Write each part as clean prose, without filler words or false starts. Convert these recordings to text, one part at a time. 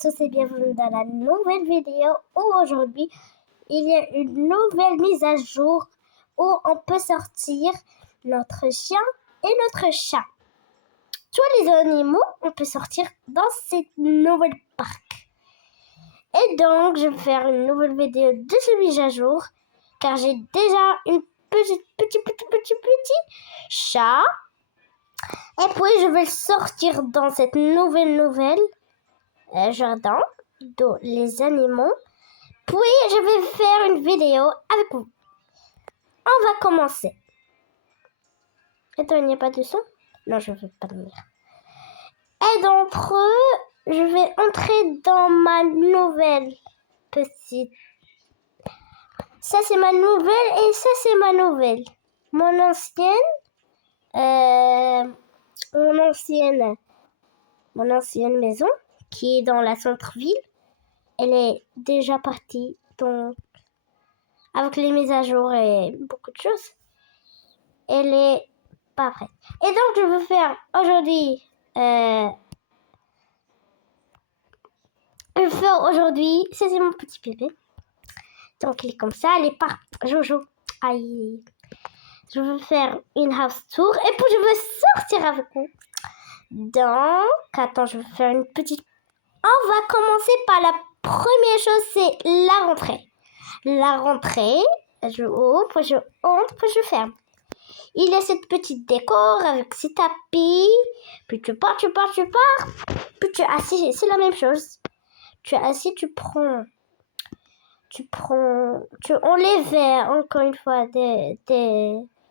tous et bienvenue dans la nouvelle vidéo où aujourd'hui il y a une nouvelle mise à jour où on peut sortir notre chien et notre chat. Tous les animaux, on peut sortir dans cette nouvelle parc. Et donc, je vais faire une nouvelle vidéo de ce mise à jour car j'ai déjà une petit chat. Et puis, je vais le sortir dans cette nouvelle jardin de les animaux. Puis je vais faire une vidéo avec vous. On va commencer. Attends, il n'y a pas de son? Non, je ne veux pas dormir. Et d'entre eux, je vais entrer dans ma nouvelle petite. Ça c'est ma nouvelle et ça c'est ma nouvelle. Mon ancienne maison qui est dans la centre-ville. Elle est déjà partie, donc avec les mises à jour et beaucoup de choses, elle est pas prête. Et donc je veux faire aujourd'hui, ça c'est mon petit bébé. Donc il est comme ça, elle est pas Jojo. Aïe. Je veux faire une house tour et puis je veux sortir avec vous. Donc, attends, je vais faire une petite. On va commencer par la première chose, c'est la rentrée. La rentrée, je ouvre, je entre, puis je ferme. Il y a cette petite décor avec ses tapis. Puis tu pars. Puis tu es assis, c'est la même chose. Tu es assis, tu enlèves encore une fois des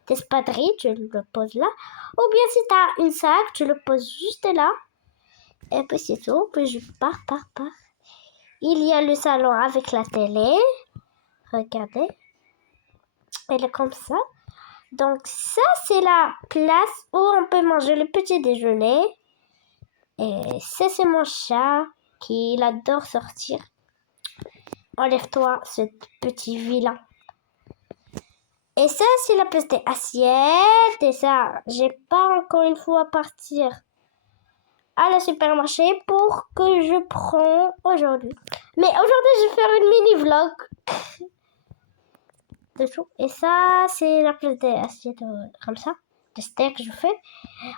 espadrilles, tu le poses là. Ou bien si tu as une sac, tu le poses juste là. Et puis c'est tout. Puis je pars. Il y a le salon avec la télé. Regardez. Elle est comme ça. Donc ça, c'est la place où on peut manger le petit déjeuner. Et ça, c'est mon chat qui adore sortir. Enlève-toi, ce petit vilain. Et ça, c'est la place des assiettes. Et ça, j'ai pas encore une fois à partir à la supermarché pour que je prends aujourd'hui. Mais aujourd'hui, je vais faire une mini-vlog. Et ça, c'est la place des assiettes comme ça. De steak que je fais.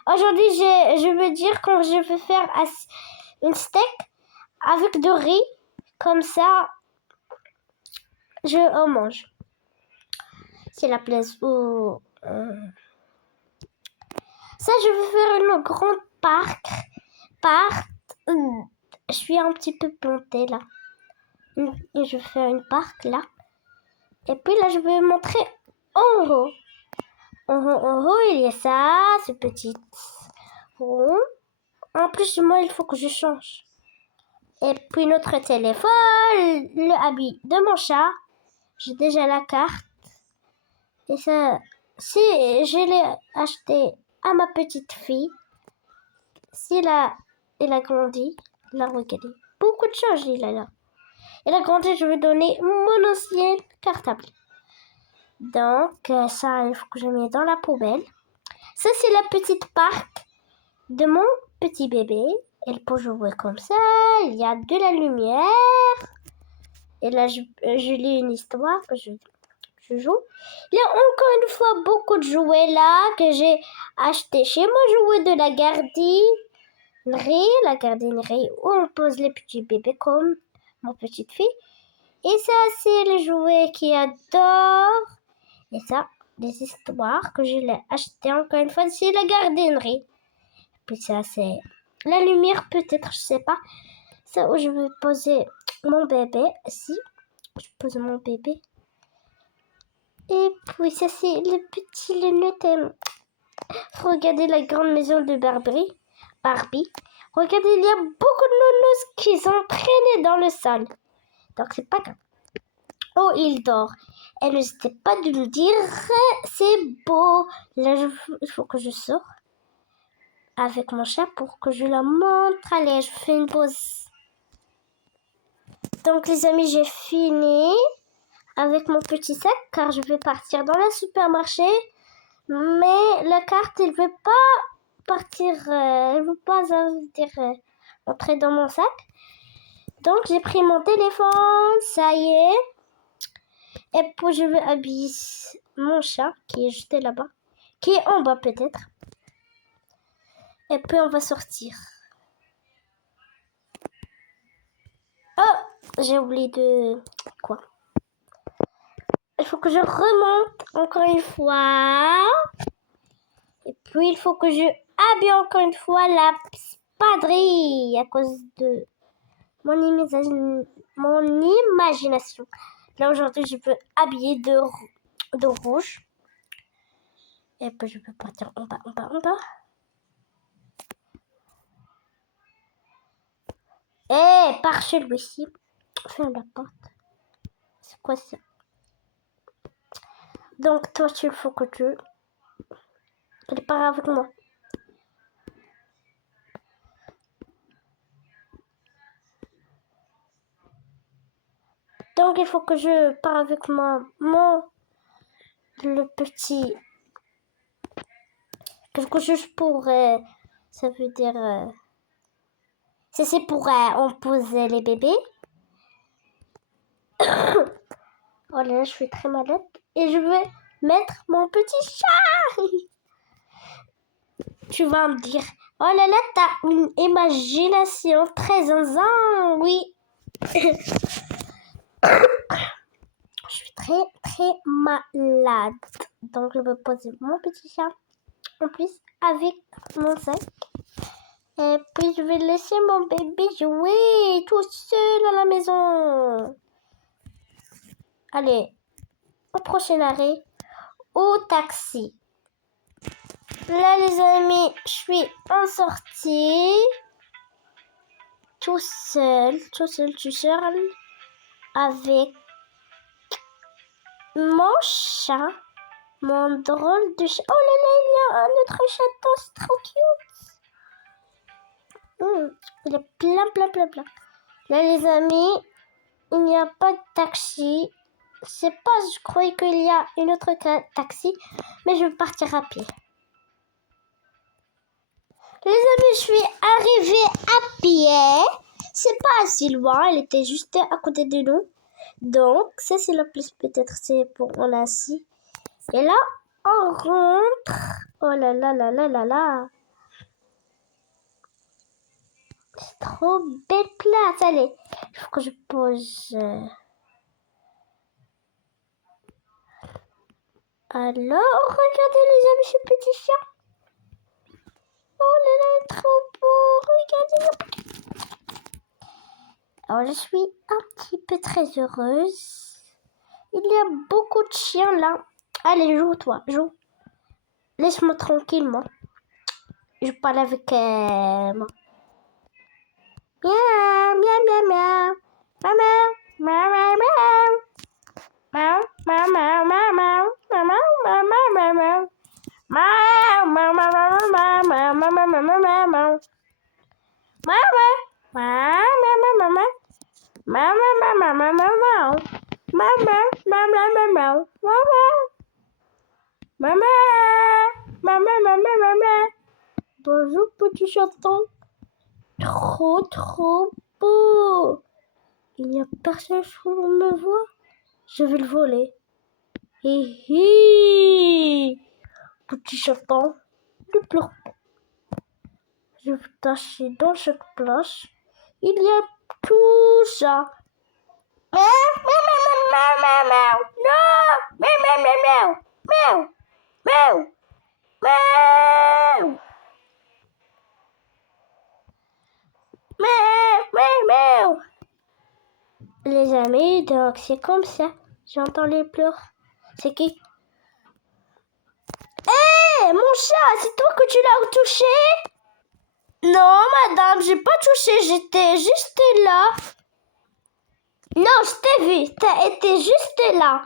Aujourd'hui, je veux dire quand je vais faire une steak avec du riz. Comme ça, on mange. C'est la place où... Ça, je veux faire une grande parc. Je suis un petit peu plantée là. Et je vais faire une parc là. Et puis là, je vais montrer en haut. En haut, il y a ça, ce petit rond. En plus, moi, il faut que je change. Et puis notre téléphone, le habit de mon chat. J'ai déjà la carte. Et ça, si je l'ai acheté à ma petite fille, si elle a grandi, elle a regardé beaucoup de choses, il a là. Elle a grandi, je vais donner mon ancienne cartable. Donc, ça, il faut que je mette dans la poubelle. Ça, c'est la petite parc de mon petit bébé. Elle peut jouer comme ça. Il y a de la lumière. Et là, je lis une histoire que je joue. Il y a encore une fois beaucoup de jouets là que j'ai acheté chez moi. Jouets de la gardinerie où on pose les petits bébés comme ma petite fille. Et ça, c'est le jouet qui adore. Et ça, des histoires que je l'ai acheté encore une fois, c'est la gardinerie. Puis ça, c'est la lumière peut-être, je sais pas. Ça où je vais poser mon bébé. Si, je pose mon bébé. Et puis ça, c'est le petit lunettes. Regardez la grande maison de Barbie. Regardez, il y a beaucoup de nounous qui sont traînés dans le sol. Donc c'est pas grave. Oh, il dort. Et n'hésitez pas de nous dire, c'est beau. Là, il faut que je sorte avec mon chat pour que je la montre. Allez, je fais une pause. Donc les amis, j'ai fini avec mon petit sac car je vais partir dans le supermarché. Mais la carte, elle veut pas partir, elle veut pas entrer dans mon sac. Donc, j'ai pris mon téléphone, ça y est. Et puis, je vais habiller mon chat qui est juste là-bas. Qui est en bas peut-être. Et puis, on va sortir. Oh, j'ai oublié de... Quoi? Il faut que je remonte encore une fois. Et puis, il faut que je habille encore une fois la spadrille à cause de mon imagination. Là, aujourd'hui, je peux habiller de rouge. Et puis, je peux partir en bas. Et par celui-ci. Ferme la porte. C'est quoi ça? Donc, toi, il faut que tu pars avec moi. Donc, il faut que je pars avec moi, le petit, quelque chose pour, ça veut dire, c'est pour on pose les bébés. Oh là là, je suis très malade. Et je vais mettre mon petit chat. Tu vas me dire, oh là là, t'as une imagination très zinzin, oui. Je suis très, très malade. Donc, je vais poser mon petit chat en plus avec mon sac. Et puis, je vais laisser mon bébé jouer tout seul à la maison. Allez, au prochain arrêt, au taxi. Là, les amis, je suis en sortie. Tout seul, avec mon chat, mon drôle de chat. Oh là là, il y a un autre chaton, c'est trop cute. Il est plein. Là, les amis, il n'y a pas de taxi. Je croyais qu'il y a une autre taxi, mais je vais partir à pied. Les amis, je suis arrivée à pied. C'est pas assez loin, elle était juste à côté de nous. Donc, ça c'est la plus peut-être, c'est pour on assis. Et là, on rentre. Oh là là là là là là. C'est trop belle place. Allez, il faut que je pose. Alors, regardez les amis, ce petit chat. Oh là là, trop beau. Regardez. Alors, je suis un petit peu très heureuse. Il y a beaucoup de chiens là. Allez, joue toi, joue. Laisse-moi tranquillement. Je parle avec moi. Miaou, miaou, miaou, miaou. Maman, maman, maman. Maman, maman, maman. Maman, maman, maman. Maman, maman, maman, maman, maman, maman, maman. Maman, maman, maman. Maman, maman, maman, maman. Maman, maman, maman. Maman. Maman. Bonjour, petit chaton. Trop beau. Il n'y a personne qui me voit. Je vais le voler. Hi. Petit chaton, ne pleure pas. Je vais tâcher dans cette place. Il y a tout ça. Non. Les amis, donc c'est comme ça. J'entends les pleurs. C'est qui? Hé, mon chat, c'est toi que tu l'as touché? Non, madame, j'ai pas touché, j'étais juste là. Non, je t'ai vu, t'as été juste là.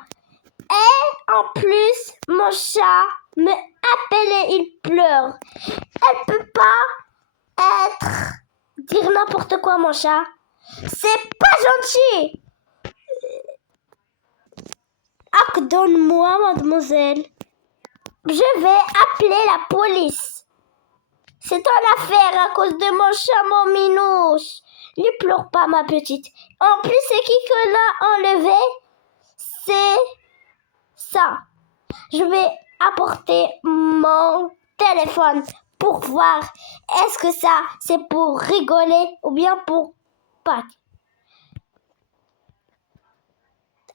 Et en plus, mon chat me appelle et il pleure. Elle peut pas dire n'importe quoi, mon chat. C'est pas gentil. Pardonne-moi, mademoiselle. Je vais appeler la police. C'est ton affaire à cause de mon chat, mon minouche. Ne pleure pas, ma petite. En plus, c'est qui que l'a enlevé? C'est ça. Je vais apporter mon téléphone pour voir est-ce que ça, c'est pour rigoler ou bien pour pas.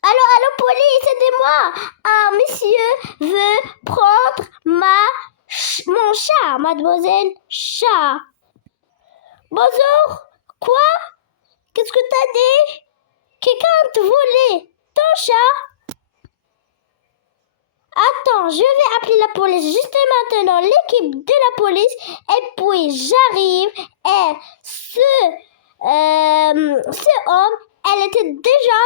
Allô, police, aidez-moi. Un monsieur veut prendre mon chat, mademoiselle chat. Bonjour. Quoi? Qu'est-ce que t'as dit? Quelqu'un te volé ton chat? Attends, je vais appeler la police juste maintenant, l'équipe de la police, et puis j'arrive, et ce homme, elle était déjà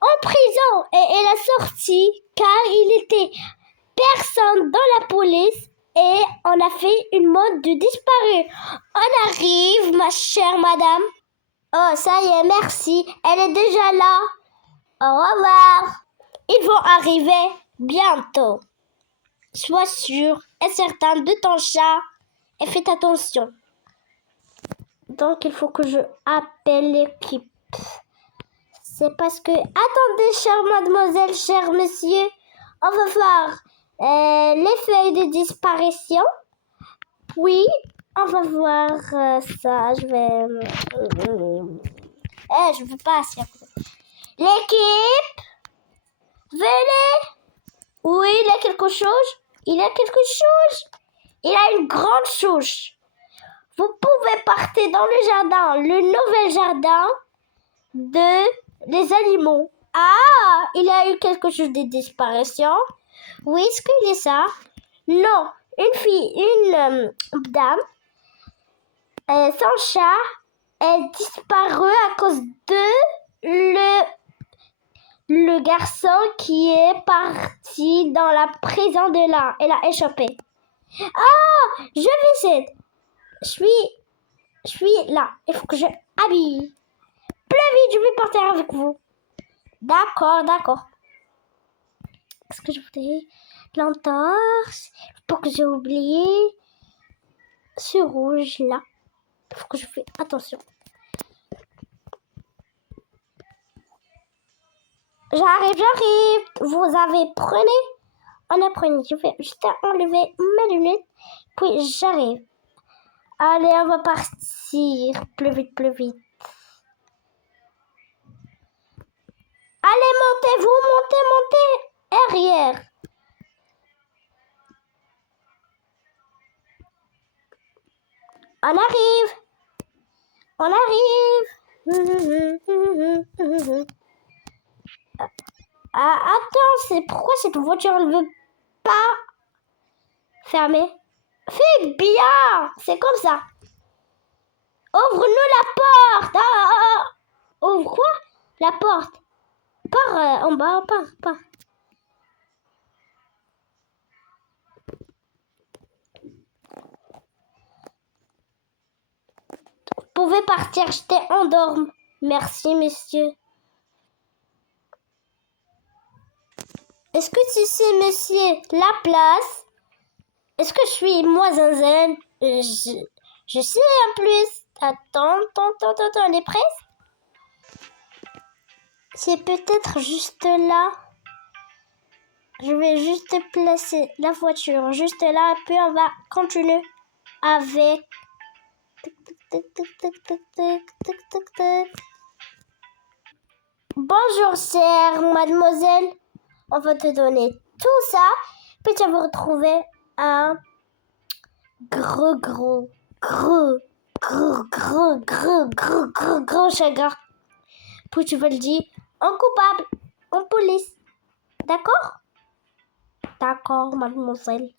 en prison, et elle a sorti, car il était personne dans la police, et on a fait une mode de disparu. On arrive, ma chère madame. Oh, ça y est, merci, elle est déjà là. Au revoir. Ils vont arriver bientôt. Sois sûr et certain de ton chat et faites attention. Donc, il faut que je appelle l'équipe. C'est parce que... Attendez, chère mademoiselle, cher monsieur. On va voir les feuilles de disparition. Puis, on va voir ça. Je veux pas. L'équipe, venez. Oui, il a quelque chose. Il a quelque chose. Il a une grande souche. Vous pouvez partir dans le jardin, le nouvel jardin des animaux. Ah, il a eu quelque chose de disparition. Oui, est-ce qu'il est ça? Non, une dame, son chat est disparu à cause de le garçon qui est parti dans la prison de là. Elle a échappé. Ah, je vais essayer. Je suis là. Il faut que je habille. Plus vite, je vais partir avec vous. D'accord. Qu'est-ce que je voudrais? L'entorse. Pour que j'ai oublié. Ce rouge là. Il faut que je fais attention. J'arrive. Vous avez on a pris. Je vais juste enlever mes lunettes. Puis j'arrive. Allez, on va partir. Plus vite. Allez, montez. Arrière. On arrive. Ah, attends, c'est pourquoi cette voiture ne veut pas fermer? Fais bien, c'est comme ça. Ouvre-nous la porte. Ouvre quoi? La porte. Pars en bas, pars. Vous pouvez partir, j'étais endormi. Merci, monsieur. Est-ce que tu sais, monsieur, la place? Est-ce que je suis moi, zinzin? Je sais en plus. Attends, elle est prête? C'est peut-être juste là. Je vais juste placer la voiture juste là, puis on va continuer avec... Bonjour, chère mademoiselle. On va te donner tout ça, puis tu vas retrouver un gros chagrin. Puis tu vas le dire en coupable, en police. D'accord, mademoiselle.